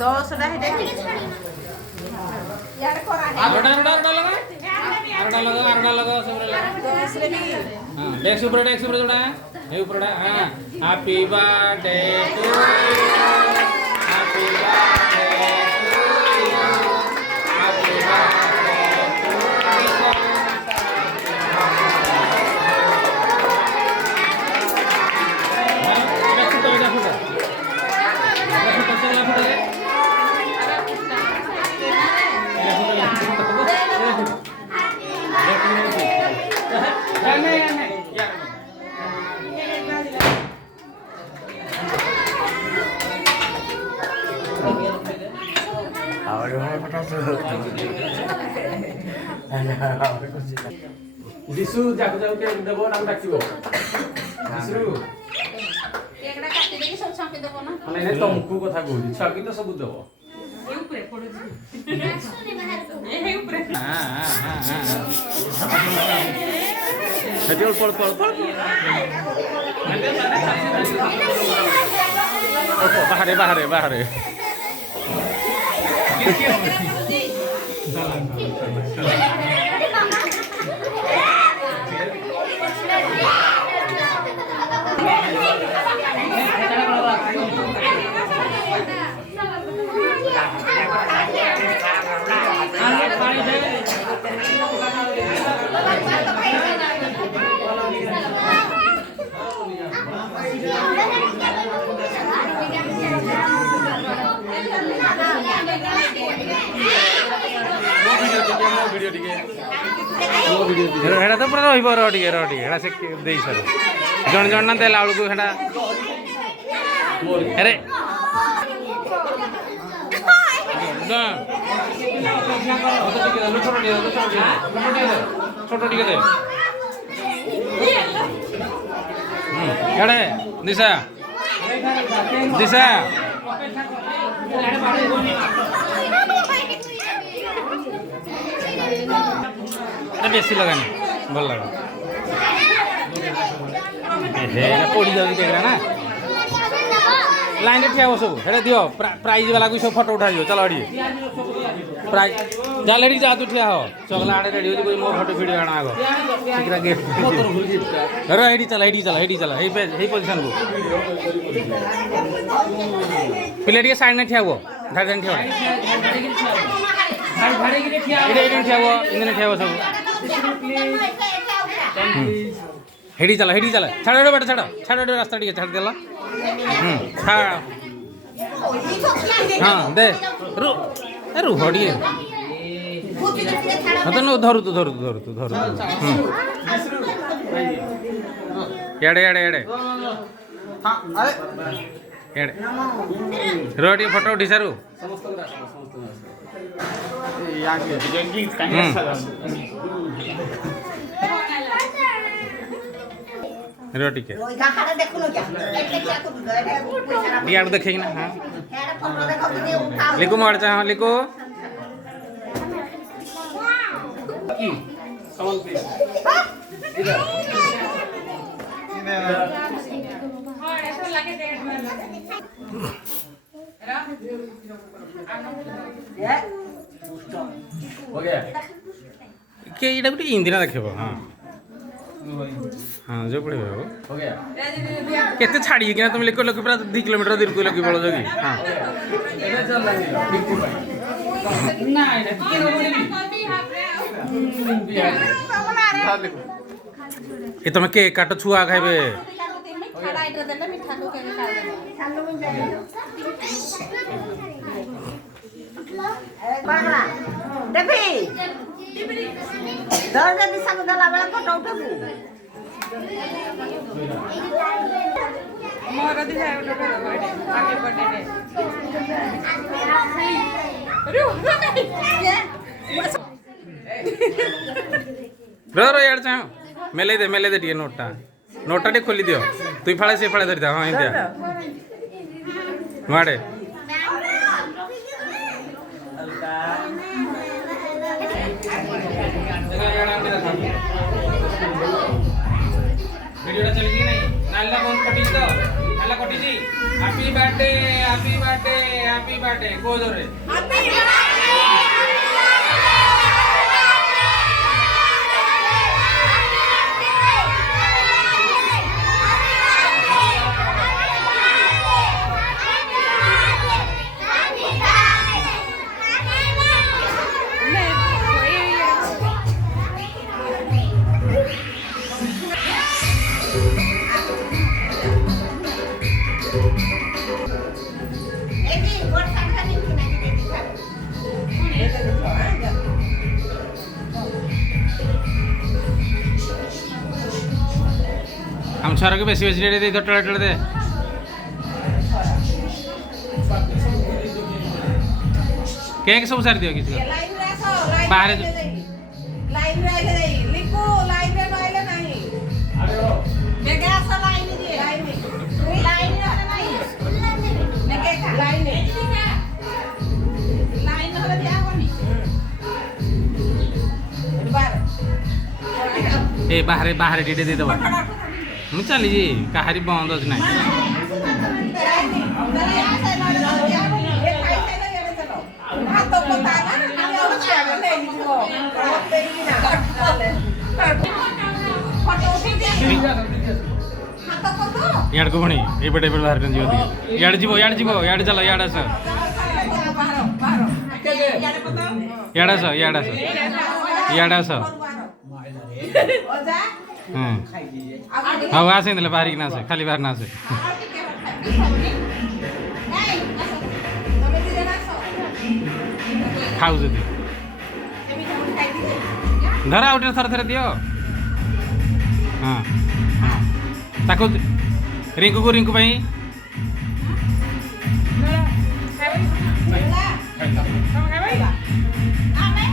10ଟା ହେଟେ यार करा लगा हां डेस्क ऊपर जोड़ा हे ऊपर हां happy birthday to you happy birthday to you happy दिसु जाको जाको के देबो नाम डाकिबो दिसु एकड़ा काटी देके सब छापी देबो ना माने तुमको कथा कहू छाकी तो सब देबो ए ऊपर पड़ो सुने बाहर को ए ऊपर हां हटियो पड़ बाहरे हेड़ा तो पूरा रहिबो रटी हेड़ा से देई सर जण ना देला आलू को हेड़ा अरे ना छोटो टिके दे हेड़े दिशा बेसी लगानी भल लगे पड़ी जाए ना लाइन ठिया हो सब हेटे दियो प्राइज वाला को सब फोटो उठा दियो चलो अड़ी प्राइज जा लेडी जा तू ठिया हो चगला आड़े रेडी हो कोई मो फोटो वीडियो आना आगो सिकरा गिफ्ट रे एडी चला हे पोजीशन को पिले टिके साइड ने ठिया हो धार धार ठिया इधर ठिया हो इंदने ठिया हो सब हेडी चला छाड़ बेटा छाड़ रास्ता टिके छाड़ देला हाँ दे रु हटिए धरु तू एड़े रोटी फोटो उठी सारू रोटी के यार देखेगी ना हाँ लिखो मार चाह लिखो के इटा गुटे इंदिरा देखबो हां हाँ जो पड़े हो गया केते छाड़ी कि तुम लेको लोक पूरा 2 किलोमीटर दूर को लोक बोलो जोगी हां ना ये तुम के काट छुआ खाइबे मोर दिखा आगे बढ़ने रो यार चाह मेले दे टिके नोटा टे खोली दियो तुई फाळे से फाळे धरि था हां इंदिया माडे वीडियो चल गई नहीं नाला कौन कटी तो नाला कटी जी happy birthday happy birthday happy birthday को जोरे हम छर के बेसी बेसी दे दे टळे टळे दे केक सब सार दियो किसी बाहर लाइन में आइले नहीं लिखो लाइन में आइले नहीं अरे ओ बेगे ऐसा लाइन दिए लाइन में लाइन नहीं बेगे का लाइन वाला दिया कोनी बार ए बाहर बाहर दे दे दो मु चली जी कहारी बंद अछि नाही याड को भणी ए बटे बटे बाहर कंजी होती याड जीवो याड चलो याड आस याड आस हां आसे इंदले बाहर की ना से खाली बाहर ना से खाऊ जदी धरा उठे थर थर दियो हां हां ताको रिंकू भाई